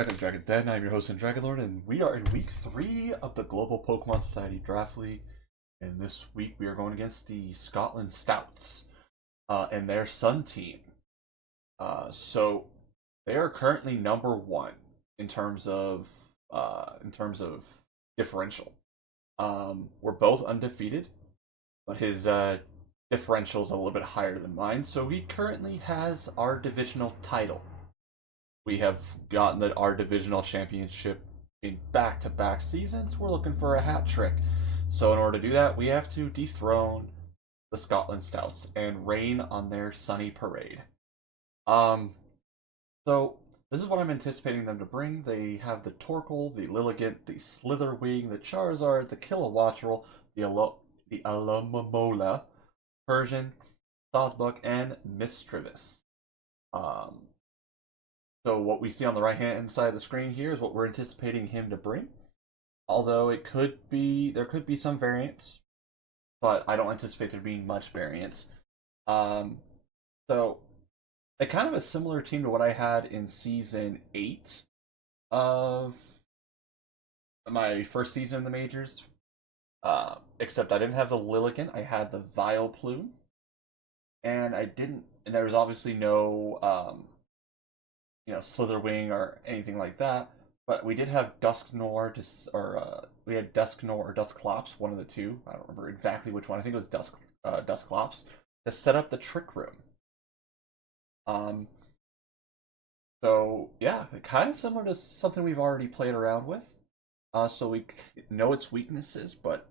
back to Dragon's Den. I'm your host, SinDragonLord, and we are in week 3 of the Global Pokemon Society Draft League. And this week we are going against the Scotland Stouts and their Sun team. So they are currently number 1 in terms of differential. We're both undefeated, but his differential is a little bit higher than mine. So he currently has our divisional title. We have gotten our divisional championship in back-to-back seasons. We're looking for a hat trick. So in order to do that, we have to dethrone the Scotland Stouts and rain on their sunny parade. So this is what I'm anticipating them to bring. They have the Torkoal, the Lilligant, the Slitherwing, the Charizard, the Kilowattrel, the Alomomola, Persian, Sawsbuck, and Misdreavus. So what we see on the right-hand side of the screen here is what we're anticipating him to bring. Although there could be some variance, but I don't anticipate there being much variance. So a kind of a similar team to what I had in season 8 of my first season in the majors. Except I didn't have the Lilligant, I had the Vileplume. And there was obviously no Slitherwing or anything like that, but we did have Dusknoir we had Dusknoir or Dusclops, one of the two. I don't remember exactly which one. I think it was Dusclops to set up the Trick Room. So yeah, kind of similar to something we've already played around with. So we know its weaknesses, but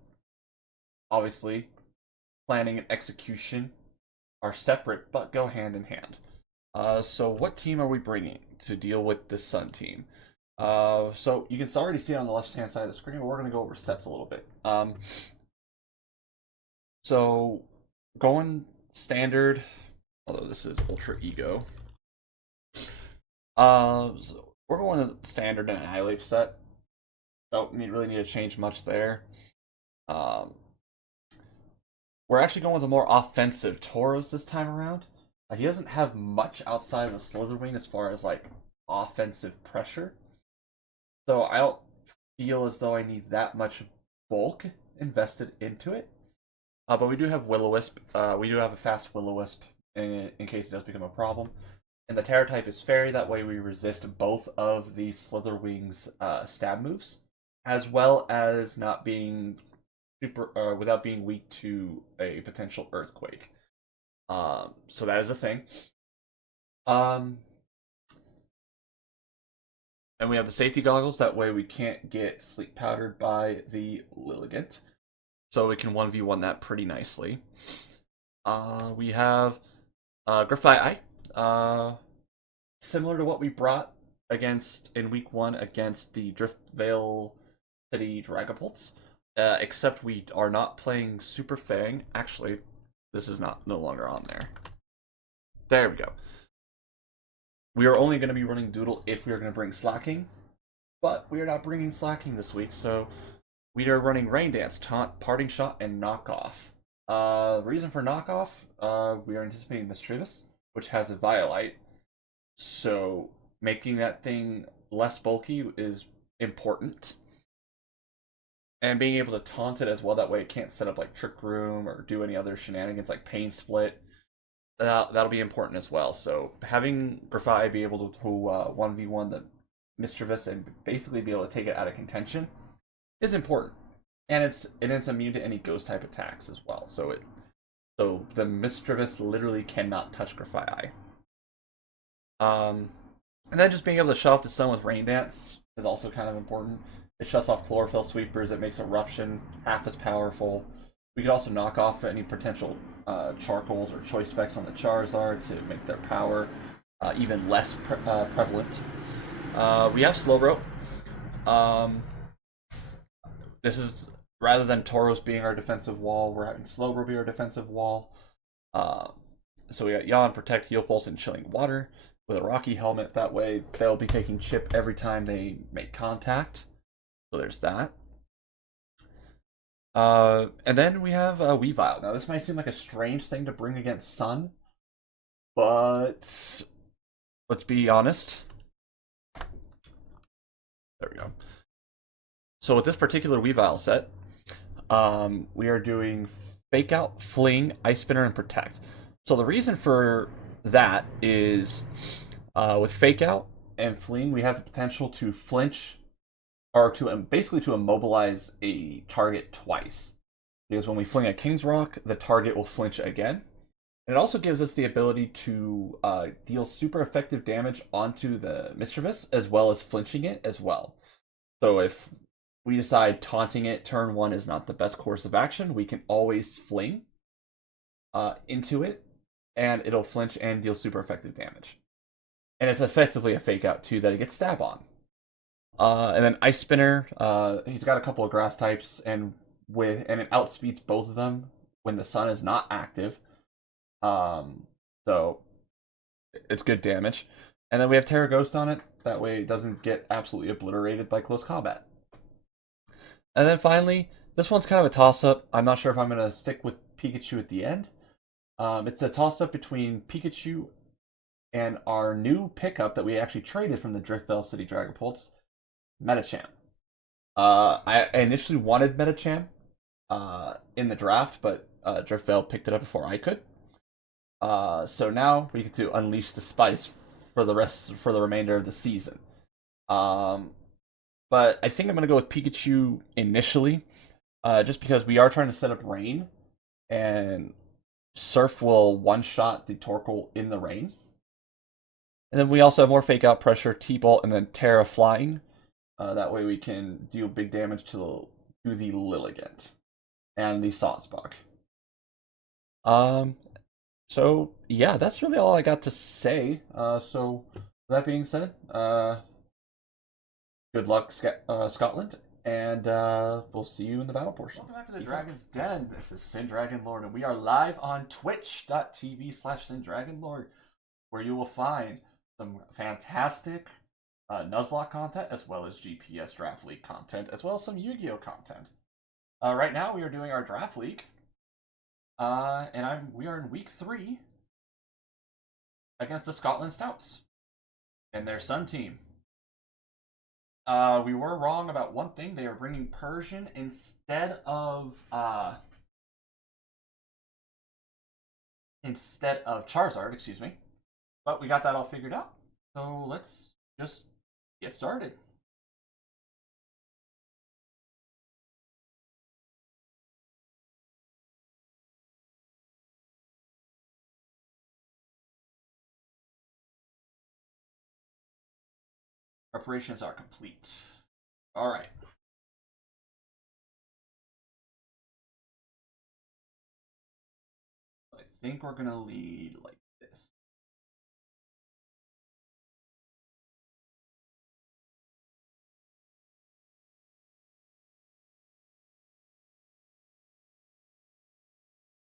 obviously planning and execution are separate but go hand in hand. So what team are we bringing to deal with this Sun team? So you can already see it on the left-hand side of the screen, but we're going to go over sets a little bit. So going standard, although this is Ultra Ego. So we're going to standard and Annihilate set. Don't really need to change much there. We're actually going with a more offensive Tauros this time around. He doesn't have much outside of the Slitherwing as far as like offensive pressure. So I don't feel as though I need that much bulk invested into it. But we do have Will-O-Wisp. We do have a fast Will-O-Wisp in case it does become a problem. And the Terror type is Fairy. That way we resist both of the Slitherwing's stab moves, as well as not being without being weak to a potential Earthquake. So that is a thing. And we have the safety goggles. That way we can't get sleep powdered by the Lilligant. So we can 1v1 that pretty nicely. We have Grafaiai. Similar to what we brought in week 1 against the Driftvale City Dragapults. Except we are not playing Super Fang. Actually, this is no longer on there. There we go. We are only going to be running Doodle if we are going to bring Slacking, but we are not bringing Slacking this week, so we are running Rain Dance, Taunt, Parting Shot, and Knockoff. Reason for Knockoff, we are anticipating Misdreavus, which has a Violite, so making that thing less bulky is important. And being able to taunt it as well, that way it can't set up like Trick Room or do any other shenanigans like Pain Split. That'll be important as well. So having Grafaiai be able to 1v1 the Misdreavus and basically be able to take it out of contention is important. And it's immune to any ghost type attacks as well. So the Misdreavus literally cannot touch Grafaiai. And then just being able to shut off the sun with Rain Dance is also kind of important. It shuts off Chlorophyll Sweepers, it makes Eruption half as powerful. We could also knock off any potential Charcoals or Choice Specs on the Charizard to make their power even less prevalent. We have Slowbro. This is, rather than Tauros being our defensive wall, we're having Slowbro be our defensive wall. So we got Yawn, Protect, Heal Pulse, and Chilling Water with a Rocky Helmet. That way they'll be taking chip every time they make contact. So there's that. And then we have Weavile. Now this might seem like a strange thing to bring against Sun, but let's be honest. There we go. So with this particular Weavile set, we are doing Fake Out, Fling, Ice Spinner, and Protect. So the reason for that is with Fake Out and Fling, we have the potential to flinch or to basically to immobilize a target twice. Because when we fling a King's Rock, the target will flinch again. And it also gives us the ability to deal super effective damage onto the Mischievous, as well as flinching it as well. So if we decide taunting it turn 1 is not the best course of action, we can always fling into it, and it'll flinch and deal super effective damage. And it's effectively a fake out too that it gets stab on. And then Ice Spinner, he's got a couple of grass types, and it outspeeds both of them when the sun is not active. So it's good damage. And then we have Terra Ghost on it. That way it doesn't get absolutely obliterated by close combat. And then finally, this one's kind of a toss-up. I'm not sure if I'm going to stick with Pikachu at the end. It's a toss-up between Pikachu and our new pickup that we actually traded from the Driftvale City Dragapults, Medicham. I initially wanted Medicham in the draft, but Driftvale picked it up before I could. So now we get to unleash the spice for the remainder of the season. But I think I'm gonna go with Pikachu initially, just because we are trying to set up rain, and Surf will one-shot the Torkoal in the rain. And then we also have more Fake Out, Pressure, T-Bolt, and then Terra Flying. That way we can deal big damage to the Lilligant and the Sawsbuck. So yeah, that's really all I got to say. So that being said, good luck, Scotland, and we'll see you in the battle portion. Welcome back to the Dragon's Den. This is SinDragonLord, and we are live on twitch.tv/SinDragonLord, where you will find some fantastic Nuzlocke content, as well as GPS Draft League content, as well as some Yu-Gi-Oh content. Right now, we are doing our Draft League, and we are in week 3 against the Scotland Stouts and their Sun team. We were wrong about one thing. They are bringing Persian instead of Charizard, excuse me. But we got that all figured out. So let's just get started. Preparations are complete. All right. I think we're gonna lead like this.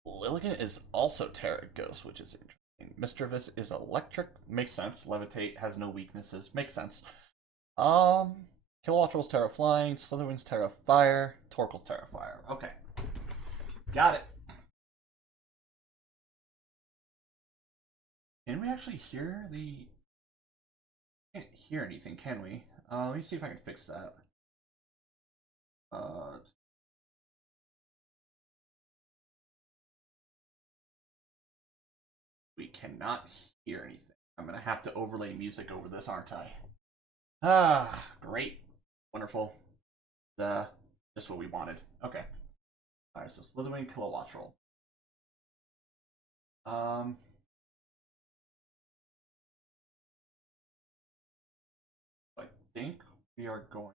Lilligant is also Terra Ghost, which is interesting. Mischievous is electric. Makes sense. Levitate has no weaknesses. Makes sense. Kilowattrel's Terra Flying, Slitherwing's Terra Fire, Torkoal's Terra Fire. Okay. Got it. Can we actually hear the... Can't hear anything, can we? Let me see if I can fix that. We cannot hear anything. I'm gonna have to overlay music over this, aren't I? Ah, great. Wonderful. Just what we wanted. Okay. Alright, so Slitherwing, Kilowattrel. I think we are going...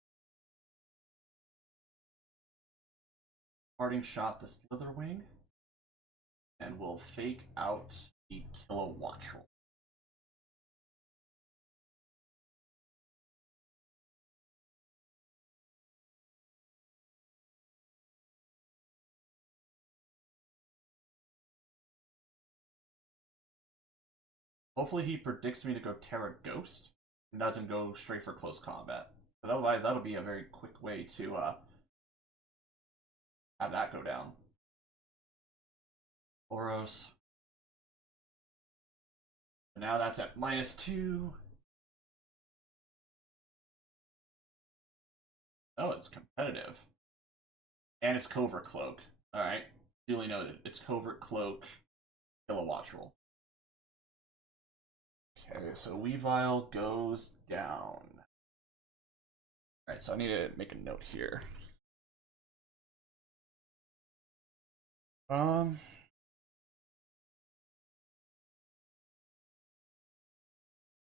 Parting Shot the Slitherwing, and we'll fake out the Kilowattrel. Hopefully he predicts me to go Terra Ghost and doesn't go straight for close combat. But otherwise, that'll be a very quick way to have that go down. Oros. And now that's at -2. Oh, it's competitive. And it's Covert Cloak. Alright. Duly noted. It's Covert Cloak, Kilowatt roll. Okay, so Weavile goes down. Alright, so I need to make a note here.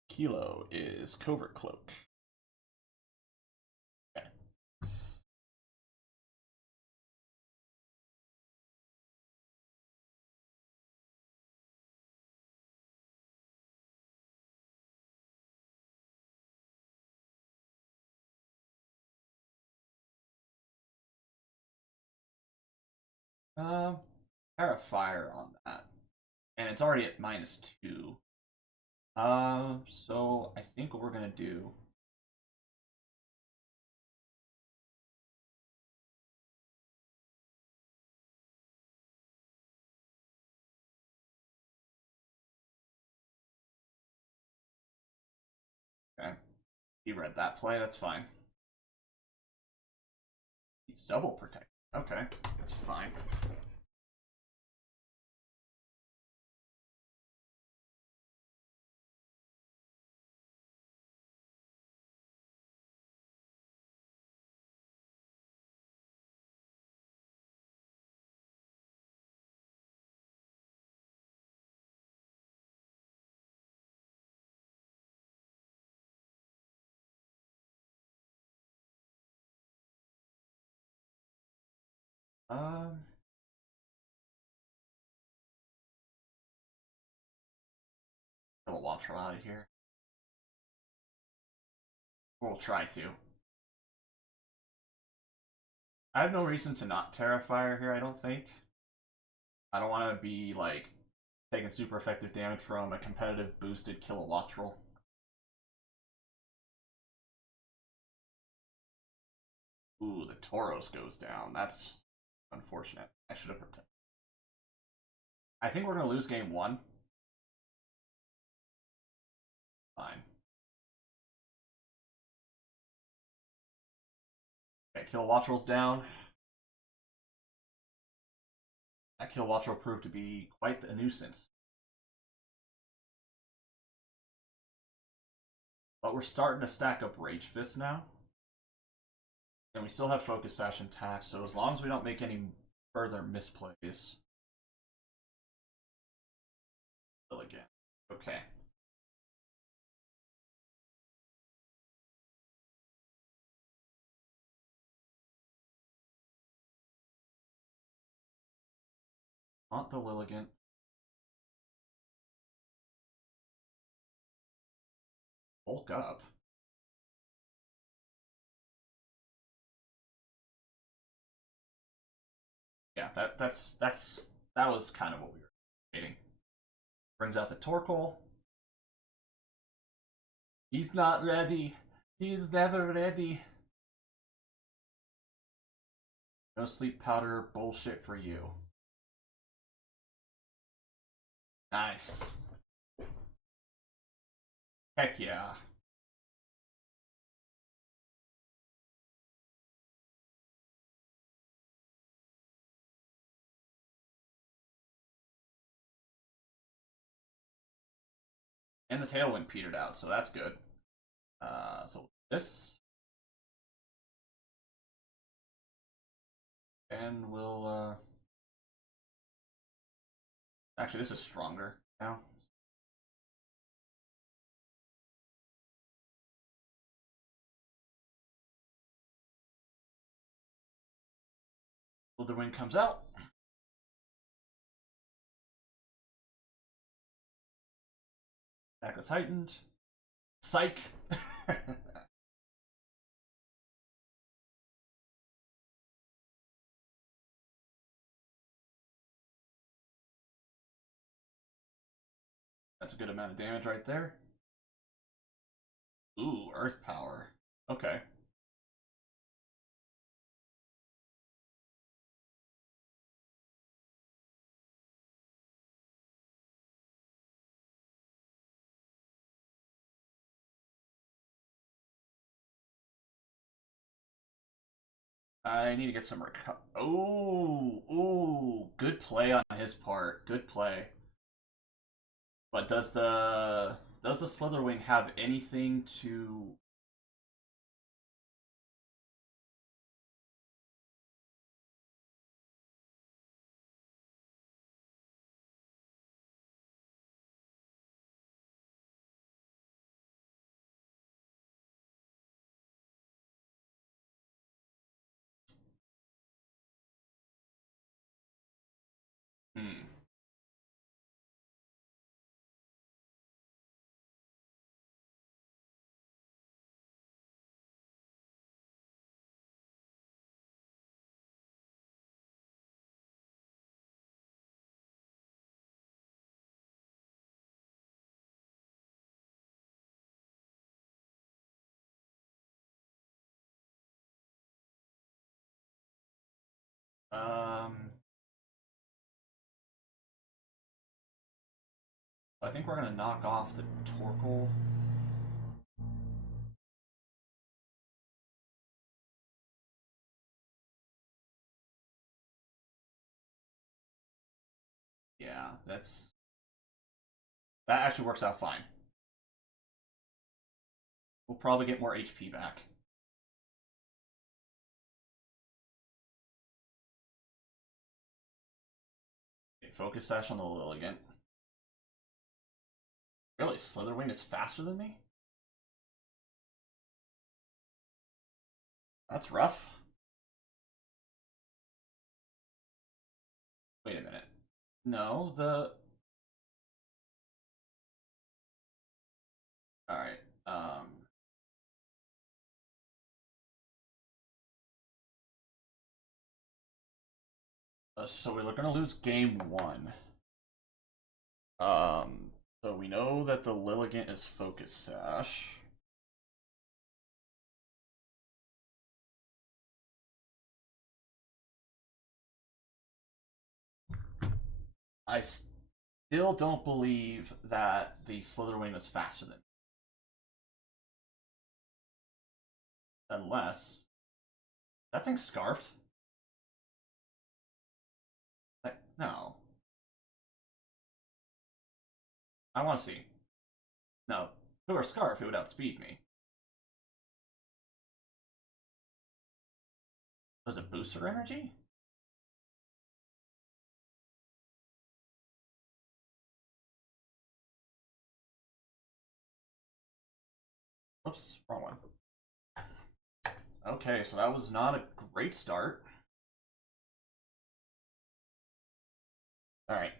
Kilo is Covert Cloak. Okay. Pair of fire on that. And it's already at -2. So I think what we're gonna do. Okay. He read that play, that's fine. He's double protect. Okay, that's fine. Um, I'll watch her out of here. We'll try to. I have no reason to not Terrafire here, I don't think. I don't want to be, like, taking super effective damage from a competitive boosted Kilowatt roll. Ooh, the Tauros goes down. That's unfortunate. I should have protected. I think we're going to lose game 1. Fine. Okay, Kilowatt roll's down. That Kilowatt roll proved to be quite a nuisance. But we're starting to stack up Rage Fist now. And we still have Focus Sash intact, so as long as we don't make any further misplays. Still again. Okay. Want the Lilligant. Bulk up. Yeah, that was kind of what we were waiting. Brings out the Torkoal. He's not ready. He's never ready. No sleep powder bullshit for you. Nice. Heck yeah. And the Tailwind petered out, so that's good. So this. And we'll, actually, this is stronger now. Slitherwind comes out. Attack was heightened. Psych! That's a good amount of damage right there. Ooh, Earth Power. Okay. I need to get some ooh, good play on his part. Good play. But does the Slitherwing have anything to? Hmm. Um. I think we're gonna knock off the Torkoal. Yeah, that actually works out fine. We'll probably get more HP back. Okay, focus sash on the Lilligant. Really, Slitherwing is faster than me? That's rough. Wait a minute. No, the. Alright. So we're gonna lose game one. So we know that the Lilligant is focus sash. I still don't believe that the Slitherwing is faster than me. Unless that thing's scarfed. No, I want to see. No, if it were scarf, it would outspeed me. Was it booster energy? Oops, wrong one. Okay, so that was not a great start. Alright.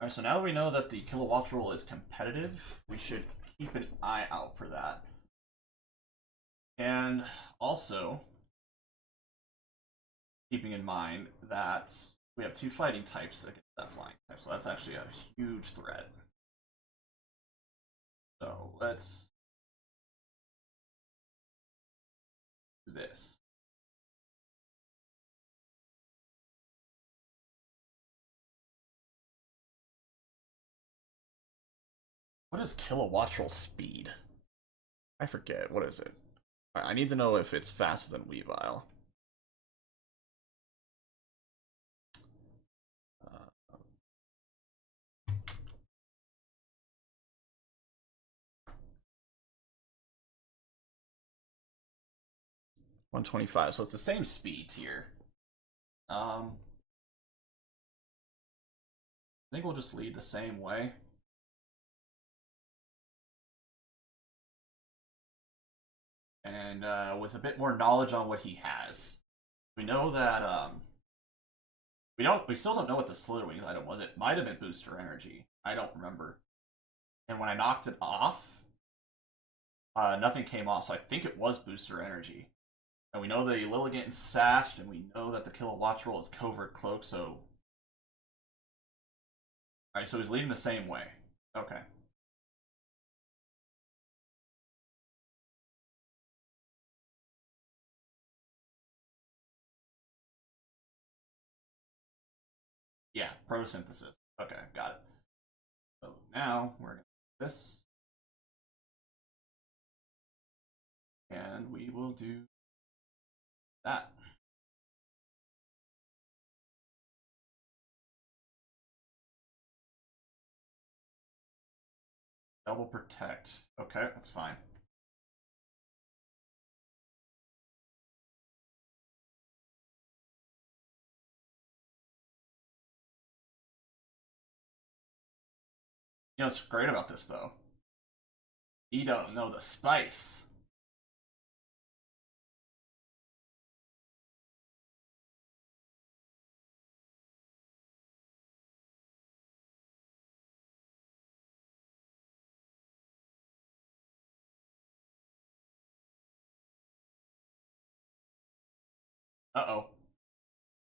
Alright, so now that we know that the kilowatt roll is competitive, we should keep an eye out for that. And also, keeping in mind that we have two fighting types against that flying type, so that's actually a huge threat. So let's do this. What is kilowatt roll speed? I forget. What is it? I need to know if it's faster than Weavile. Uh, 125, so it's the same speed tier. I think we'll just lead the same way. And with a bit more knowledge on what he has. We know that we still don't know what the Slitherwing's item was. It might have been booster energy. I don't remember. And when I knocked it off, nothing came off, so I think it was booster energy. And we know the Lilligant is sashed, and we know that the kilowatt roll is covert cloak, so. Alright, so he's leading the same way. Okay. Yeah, photosynthesis. Okay, got it. So now we're this. And we will do that. Double protect. Okay, that's fine. You know what's great about this, though? You don't know the spice. Uh-oh.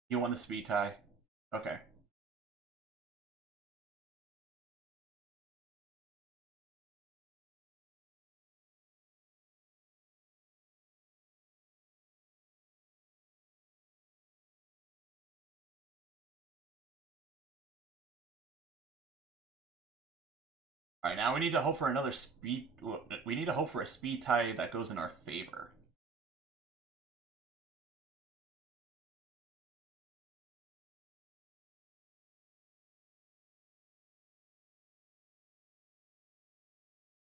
You won the speed tie. Okay. All right, now we need to hope for another speed. We need to hope for a speed tie that goes in our favor.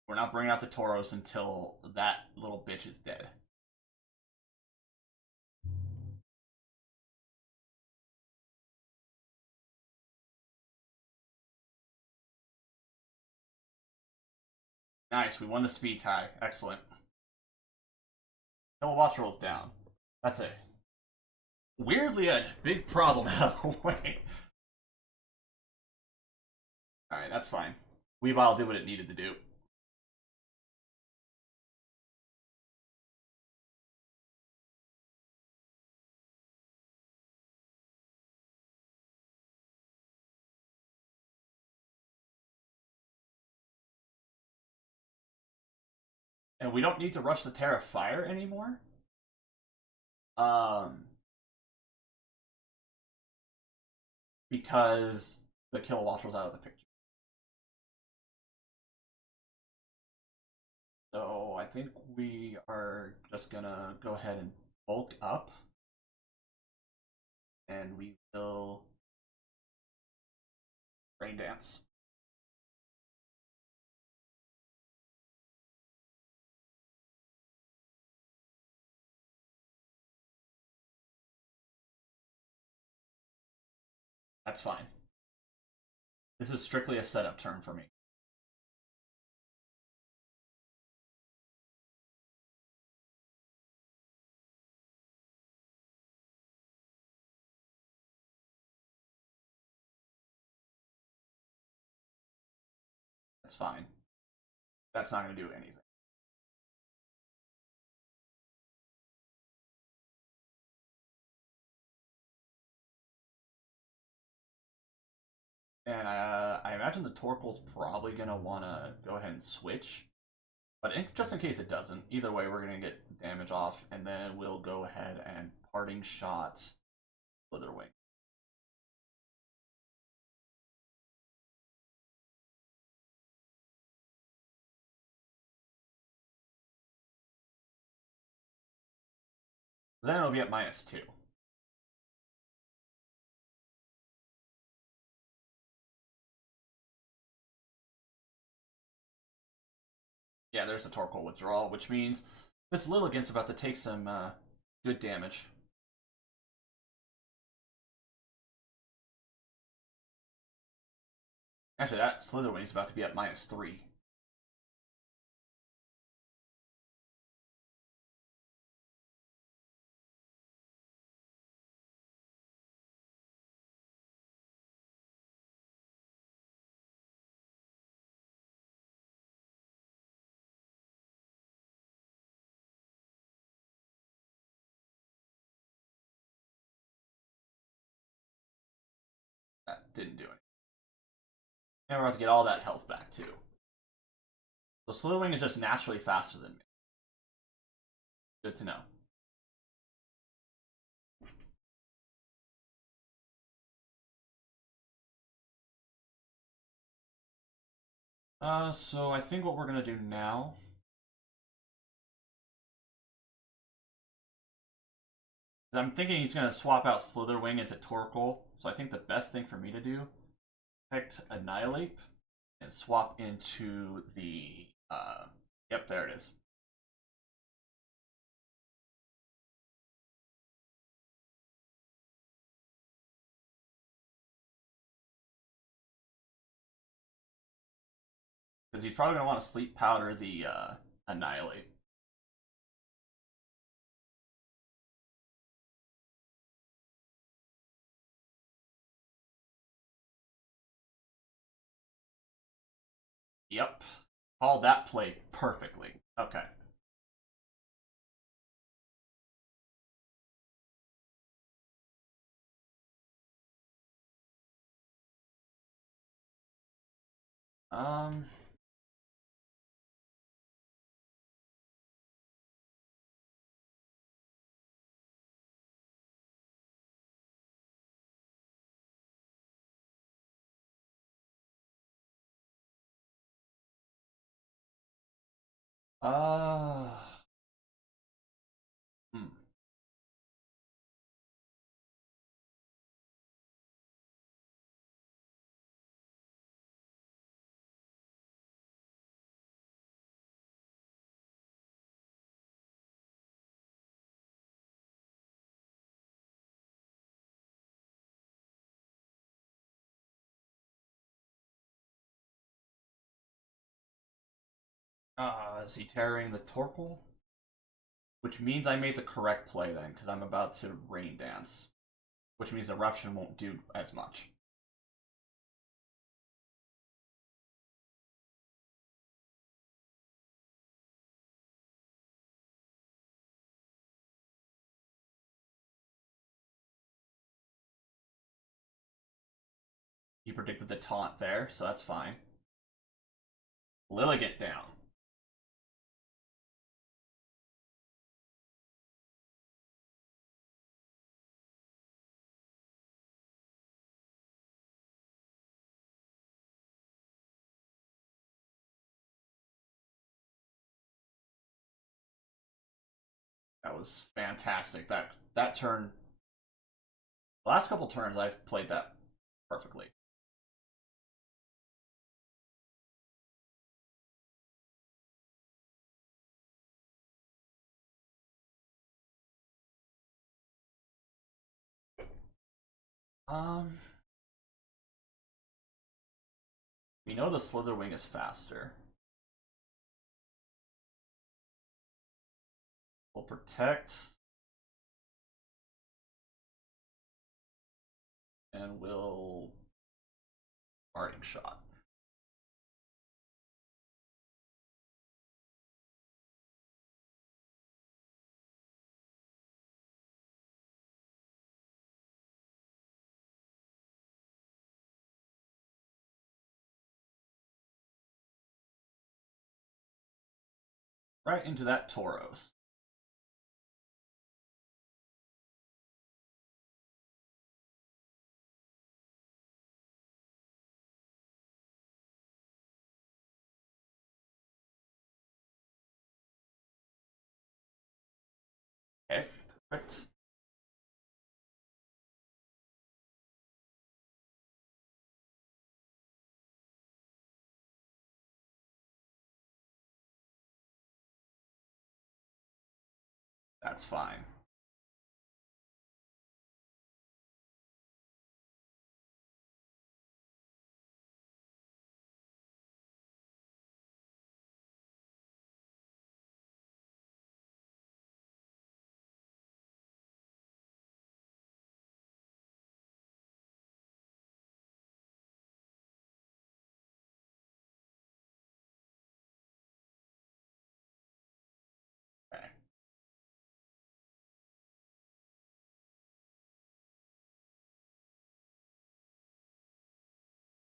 We're not bringing out the Tauros until that little bitch is dead. Nice, we won the speed tie. Excellent. Watch rolls down. That's it. Weirdly, a big problem out of the way. Alright, that's fine. Weavile did what it needed to do. And we don't need to rush the Terra Fire anymore. Because the Kilowatts was out of the picture. So I think we are just gonna go ahead and bulk up. And we will Rain Dance. That's fine. This is strictly a setup turn for me. That's fine. That's not going to do anything. And I imagine the Torkoal's probably going to want to go ahead and switch. But just in case it doesn't, either way, we're going to get damage off, and then we'll go ahead and Parting Shot Slitherwing. Then it'll be at -2. Yeah, there's a Torkoal withdrawal, which means this Lilligant's about to take some good damage. Actually, that Slitherwing's about to be at -3. That didn't do it. And we're about to get all that health back, too. So Slitherwing is just naturally faster than me. Good to know. So I think what we're gonna do now. I'm thinking he's gonna swap out Slitherwing into Torkoal. So I think the best thing for me to do, protect Annihilate, and swap into the yep, there it is. Because he's probably gonna want to sleep powder the Annihilate. Yep. Called that play perfectly. Okay. Um uh hmm. Is he tearing the Torkoal? Which means I made the correct play then, because I'm about to Rain Dance. Which means Eruption won't do as much. He predicted the taunt there, so that's fine. Lilligant down. That was fantastic. That turn, the last couple turns, I've played that perfectly. Um, we know the Slitherwing is faster. We'll protect, and we'll parting shot. Right into that Tauros. Okay, perfect. That's fine. Okay.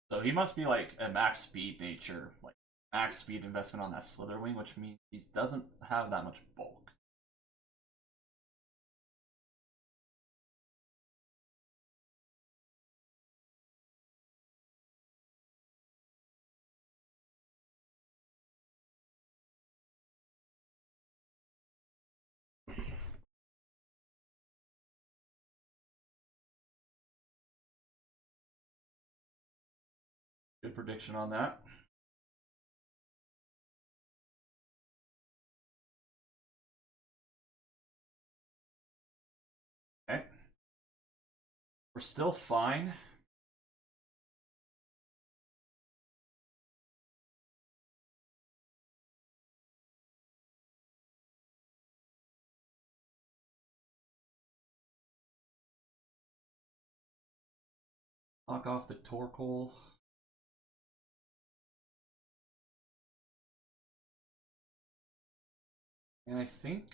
So he must be like a max speed nature, like max speed investment on that Slitherwing, which means he doesn't have that much bulk. prediction on that. Okay. We're still fine. Knock off the Torkoal. And I think,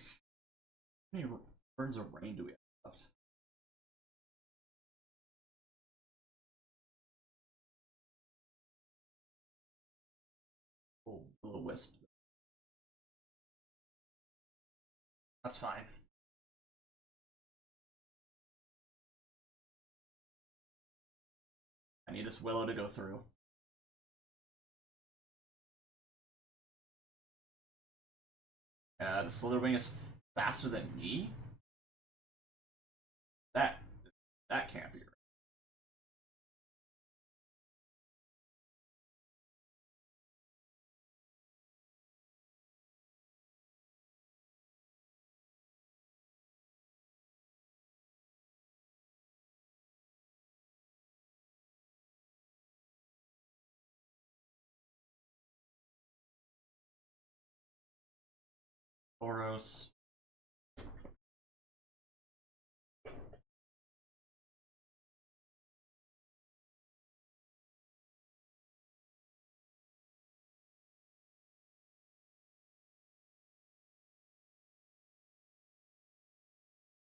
how many Burns of Rain do we have left? Oh, Will-O-Wisp. That's fine. I need this Willow to go through. The Slitherwing is faster than me? That can't be right. Boros.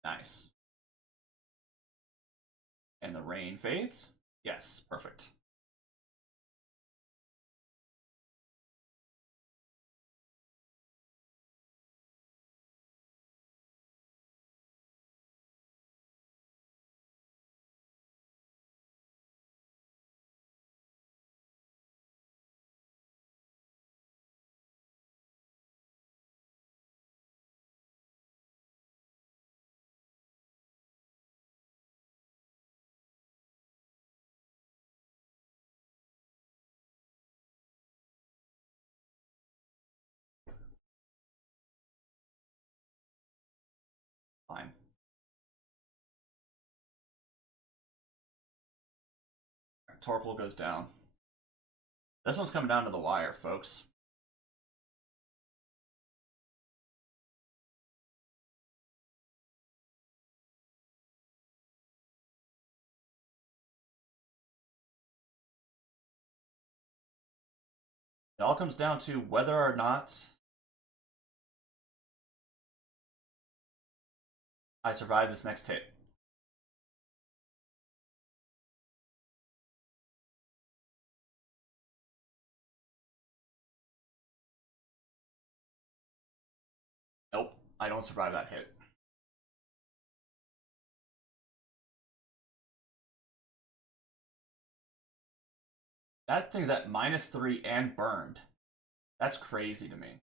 Nice. And the rain fades? Yes, perfect. Fine. Torkoal goes down. This one's coming down to the wire, folks. It all comes down to whether or not I survive this next hit. Nope, I don't survive that hit. That thing's at -3 and burned. That's crazy to me.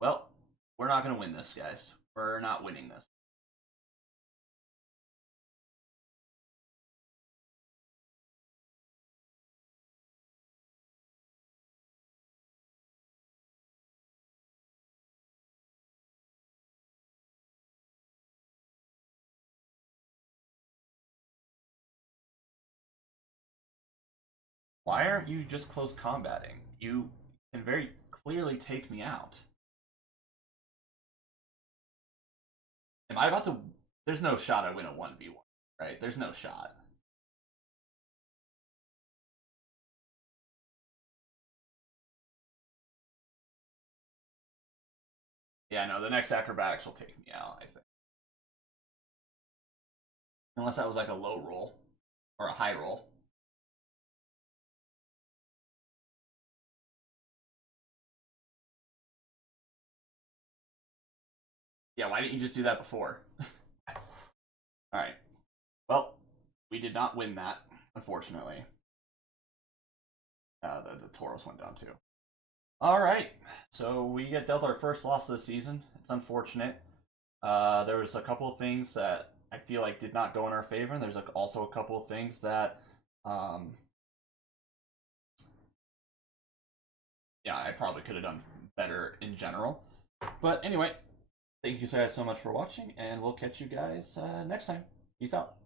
Well, we're not going to win this, guys. We're not winning this. Why aren't you just close combating? You can very clearly take me out. Am I about to... There's no shot I win a 1v1, right? There's no shot. Yeah, no, the next acrobatics will take me out, I think. Unless that was like a low roll. Or a high roll. Yeah, why didn't you just do that before? Alright. Well, we did not win that, unfortunately. The Tauros went down too. Alright, so we get dealt our first loss of the season. It's unfortunate. There was a couple of things that I feel like did not go in our favor, and there's like also a couple of things that yeah, I probably could have done better in general. But anyway, thank you guys so much for watching, and we'll catch you guys next time. Peace out.